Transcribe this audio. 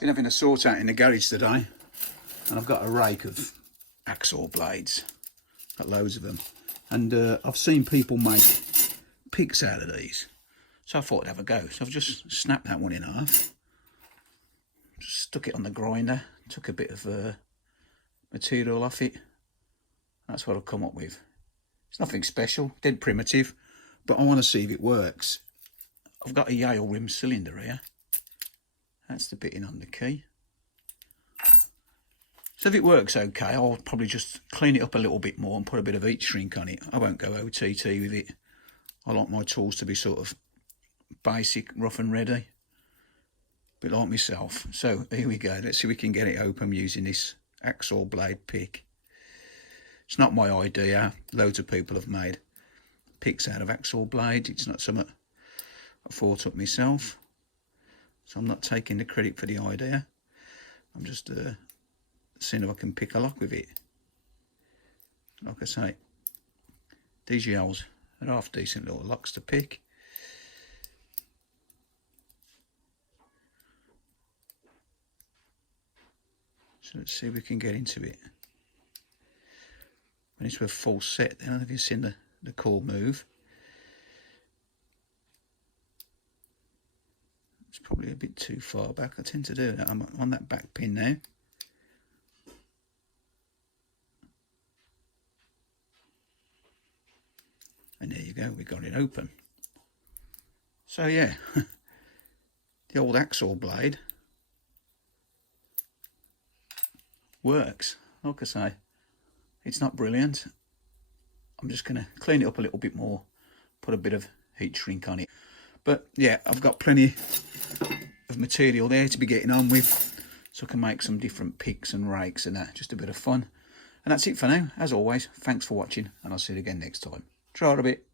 Been having a sort out in the garage today, and I've got a rake of hacksaw blades. Got loads of them, and I've seen people make picks out of these, so I thought I'd have a go. So I've just snapped that one in half, just stuck it on the grinder, took a bit of material off it. That's what I've come up with. It's nothing special, dead primitive, but I want to see if it works. I've got a Yale rim cylinder here. That's the bitting on the key. So if it works okay, I'll probably just clean it up a little bit more and put a bit of heat shrink on it. I won't go OTT with it. I like my tools to be sort of basic, rough and ready. A bit like myself. So here we go. Let's see if we can get it open using this hacksaw blade pick. It's not my idea. Loads of people have made picks out of hacksaw blades. It's not something I thought up myself. So I'm not taking the credit for the idea. I'm just seeing if I can pick a lock with it. Like I say, these Yales are half decent little locks to pick. So let's see if we can get into it. When it's with full set, then I don't know if you've seen the core move. It's probably a bit too far back. I tend to do that. I'm on that back pin now. And there you go, we got it open. So yeah, the old hacksaw blade works. Like I say, it's not brilliant. I'm just going to clean it up a little bit more, put a bit of heat shrink on it. But yeah, I've got plenty of material there to be getting on with, so I can make some different picks and rakes and that. Just a bit of fun. And that's it for now. As always, thanks for watching, and I'll see you again next time. Try it a bit.